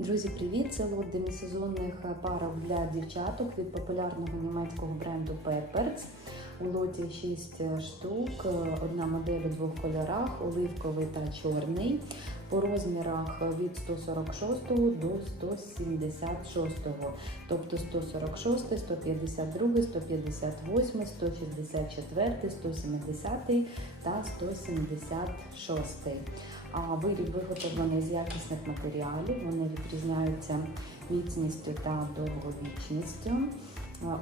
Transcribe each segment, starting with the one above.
Друзі, привіт! Це лот демісезонних парок для дівчаток від популярного німецького бренду Pepper's. У лоті 6 штук, одна модель у двох кольорах, оливковий та чорний. По розмірах від 146 до 176, тобто 146, 152, 158, 164, 170 та 176. А Виріб виготовлений з якісних матеріалів, вони відрізняються міцністю та довговічністю,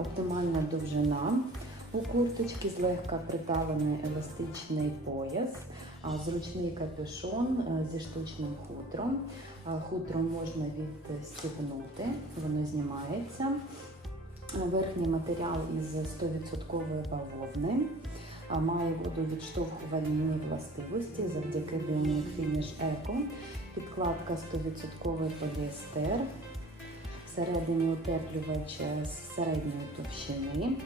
оптимальна довжина у курточки, злегка приталений еластичний пояс, зручний капюшон е, зі штучним хутром. Хутро можна відстібнути, воно знімається. Верхній матеріал із 100% бавовни. А, Має водовідштовхувальні властивості завдяки Bionic Finish Eco. Підкладка 100% поліестер. Всередині утеплювач з середньої товщини.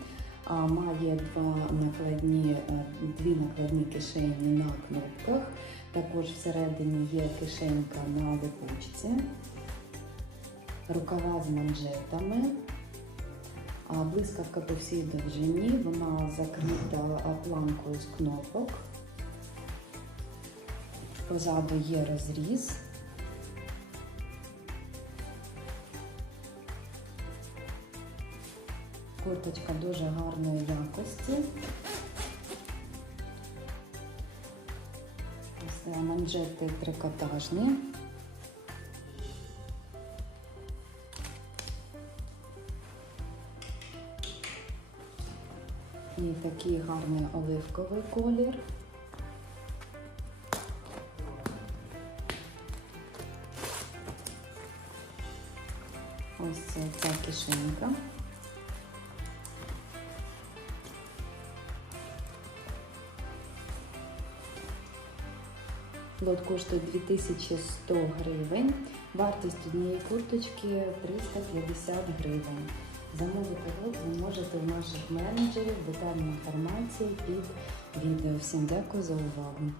Має два накладні, е, дві накладні кишені на кнопках. Також всередині є кишенька на липучці, рукава з манжетами. Блискавка по всій довжині, вона закрита планкою з кнопок. Позаду є розріз. Курточка дуже гарної якості. Е, Манжети трикотажні. І такий гарний оливковий колір. Ось це ця кишенька. Лот коштує 2100 гривень. Вартість однієї курточки 350 гривень. Замовити лот ви можете в наших менеджерів. детальну інформацію під відео. Всім дякую за увагу.